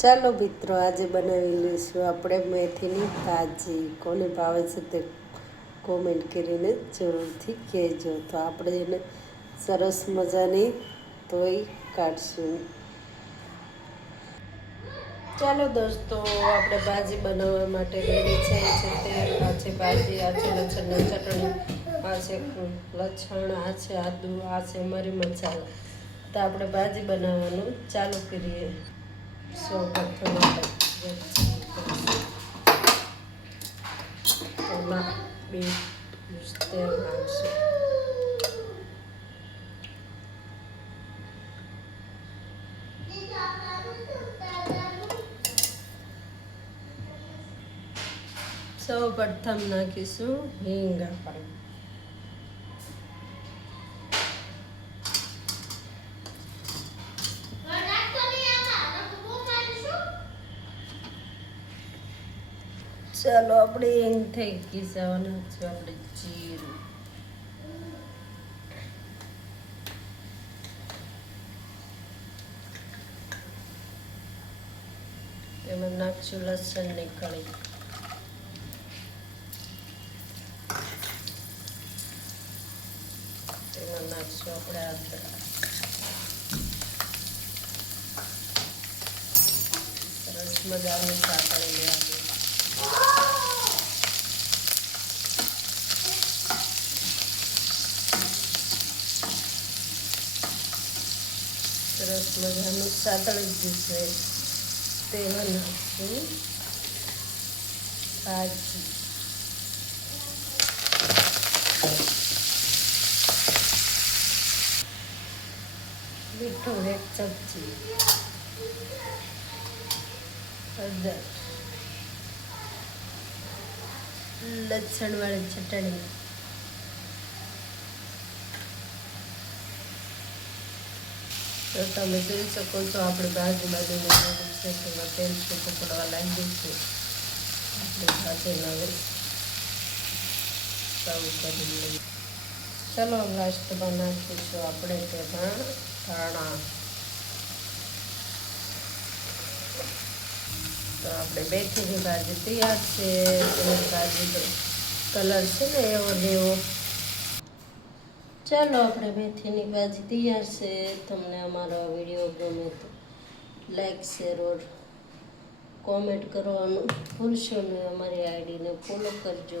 ચાલો મિત્રો, આજે બનાવી લઈશું આપણે મેથીની ભાજી. કોને ભાવે છે તે કોમેન્ટ કરીને જરૂરથી કહેજો. તો આપણે એને સરસ મજાની ધોઈ કાઢશું. ચાલો દોસ્તો, આપણે ભાજી બનાવવા માટે રેડી છે તેલ, આ છે ભાજી, આ છે લસણની ચટણી, આ છે લસણ, આ છે આદુ, આ છે મરી મસાલા. તો આપણે ભાજી બનાવવાનું ચાલુ કરીએ. સૌપ્રથમ આપણે બે તેલ નાખશું. સૌપ્રથમ નાખીશું હિંગ. આપણે ચાલો, આપણે હિંગ થઈ ગઈ છે. આપણે જીરું, એમાં નાખશું લસણની કળી, એમાં નાખશું આપણે આદા, સરસ મજાની સાંકળી લેવાની. સરસ મજાનું સાતળી જશે. તેમાં નાખશું ભાજી, મીઠું 1 ચમચી, હળદર, લસણવાળી ચટણી, તો તમે જોઈ શકો છો આપણે ભાજી બાજુમાં છે તેમાં તેલ છૂટું પડવા લાગ્યું છે. આપણે ભાજીને હવે સર્વ કરી લઈએ. ચલો, લાસ્ટમાં નાખીશું આપણે તેમાં ધાણા. તો આપણે મેથીની ભાજી તૈયાર છે. એની ભાજી કલર છે ને એવો લેવો. ચાલો, આપણે મેથીની ભાજી તૈયાર છે. તમને અમારો વિડીયો ગમે તો લાઈક, શેર ઓર કોમેન્ટ કરવાનું ભૂલશો નહીં. અમારી આઈડીને ફોલો કરજો.